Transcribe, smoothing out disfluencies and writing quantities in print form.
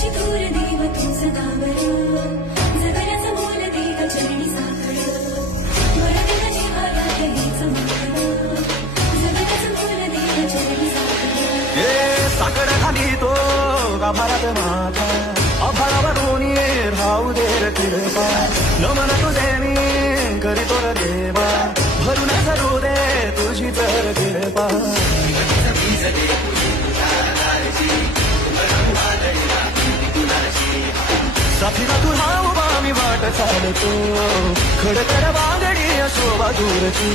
तुझी थोर देव तू सदावर जगण्याचं मोल देव चरणी साखर वरदेव जीवाला हेच मंगळ जगण्याचं मोल देव चरणी साखर साखर खाली तो गाभारात माता अभाळावरून राहू दे रे कृपा नमन तुझे मी करीतो रे देवा भरून करू दे तुझी तर कृपा साथीला तुला उभा मी वाट चालतो खडतर बांगडी शोभा दूरची